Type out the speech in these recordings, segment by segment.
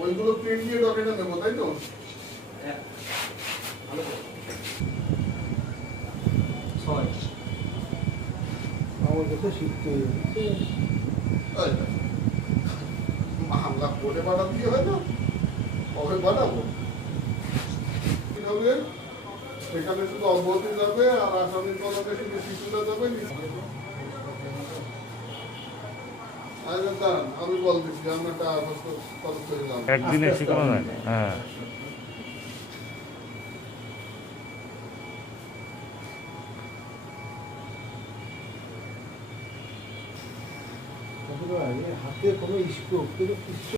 ওইগুলো প্রিন্ট দিয়ে ডকুমেন্টে দেবো তাই তো? ছয়। আমার কাছে শিখতে তাই না? মামলা করে বানাতে হয় না কবে বানাবো কি হবে? সেখানে শুধু অব্যাহতি যাবে আর আসামির কলমে শুধু শিশুরা যাবে দাঁড়ান আমি একটা খরচ করে যাব একদিনে শিখানো যায় হ্যাঁ। হাতে কোনো স্কোপ কিন্তু কিছু?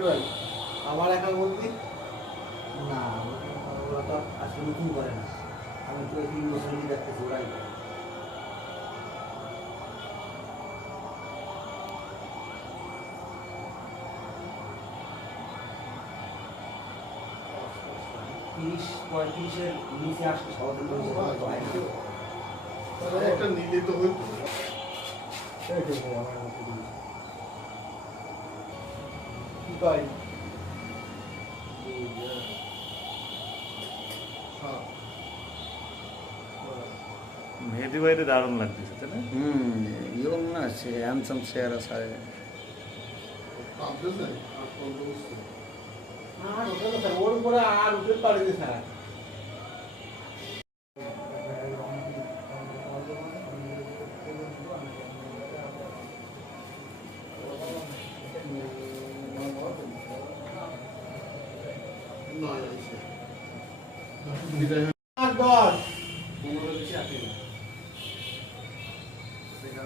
ভাই আমার একা বলতে না তো আসলে নতুন করে না। আমি তো এই তিন বছর দেখতেছি ওরাই করে। তিরিশ পঁয়ত্রিশের নিচে আসলে সবাই একটা নিলে তো হইতো আমার মতো কি পাই মেহেদি বাইরে দারুণ লাগতেছে তাই না হুম ইয়ং না সে হ্যান্ডসাম চেহারা সারে কাঁদতেছে আর